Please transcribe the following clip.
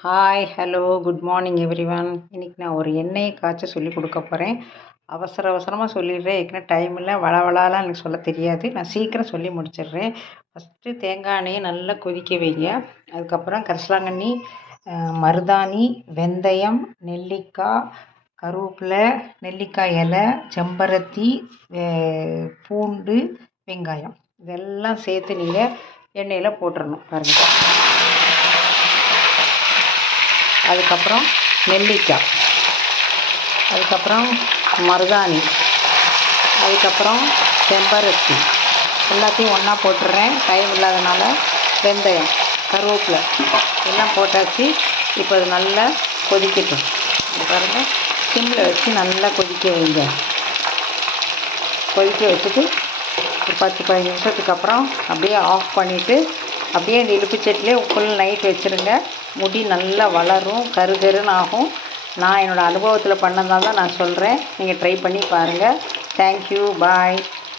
Hi, hello, good morning everyone. இன்றைக்கி நான் ஒரு எண்ணெயை காய்ச்ச சொல்லி கொடுக்க போகிறேன். அவசரமாக சொல்லிடுறேன். ஏற்கனவே டைம் இல்லை, வளவளாலாம் எனக்கு சொல்ல தெரியாது. நான் சீக்கிரம் சொல்லி முடிச்சிடுறேன். ஃபஸ்ட்டு தேங்காய் எண்ணெயை நல்லா கொதிக்க வைங்க. அதுக்கப்புறம் கரிசலாங்கண்ணி, மருதாணி, வெந்தயம், நெல்லிக்காய், கருவேப்பிலை, நெல்லிக்காய் இலை, செம்பருத்தி, பூண்டு, வெங்காயம் இதெல்லாம் சேர்த்து நீங்கள் எண்ணெயில் போட்டுடணும் பாருங்கள். அதுக்கப்புறம் நெல்லிக்காய், அதுக்கப்புறம் மருதாணி, அதுக்கப்புறம் செம்பருத்தி எல்லாத்தையும் ஒன்றா போட்டுடுறேன். டைம் இல்லாதனால வெந்தயம், கருவேப்பிலை எல்லாம் போட்டாச்சு. இப்போ அது நல்லா கொதிக்கட்டும். பாருங்கள், சிம்மில் வச்சு நல்லா கொதிக்க வைங்க. கொதிக்க வச்சுட்டு ஒரு 10-15 நிமிஷத்துக்கு அப்புறம் அப்படியே ஆஃப் பண்ணிவிட்டு அப்படியே இந்த இலுப்புச்சட்டிலே ஃபுல் நைட் வச்சுருங்க. முடி நல்லா வளரும், கருகருன்னு ஆகும். நான் என்னோடய அனுபவத்தில் பண்ணதால் தான் நான் சொல்கிறேன். நீங்கள் ட்ரை பண்ணி பாருங்கள். தேங்க்யூ, பாய்.